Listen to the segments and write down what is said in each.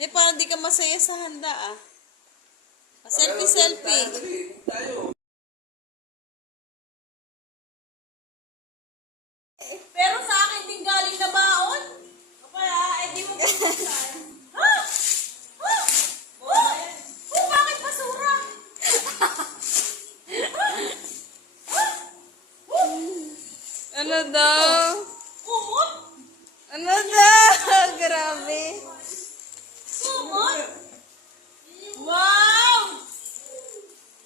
Hindi, parang di ka masaya sa handa ah. Selfie. Pero sa akin din galing na baon. Kaya, di mo gustuhan. Ha? Ha? Bakit basura? Ano daw? Kumot? Ano daw? Grabe. Kumot? Wow!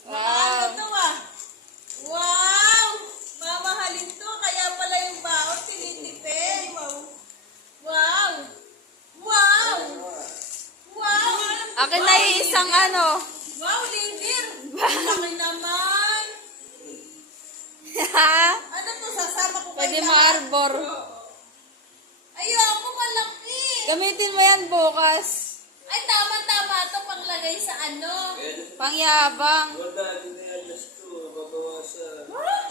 Ano to ah? Wow! Mamahalin to. Kaya pala yung baon tinitipid. Wow! Wow! Wow! Akin na isang ano. Wow, Lindir! Laki naman! Ano to? Sasama ko kayo Pwede mo lahat? arbor. Ayoko, malaki! Gamitin mo yan bukas. Ay, tama-tama to panglagay sa ano. Pangyabang. Wala, hindi na alas 2, babawasan. Huh?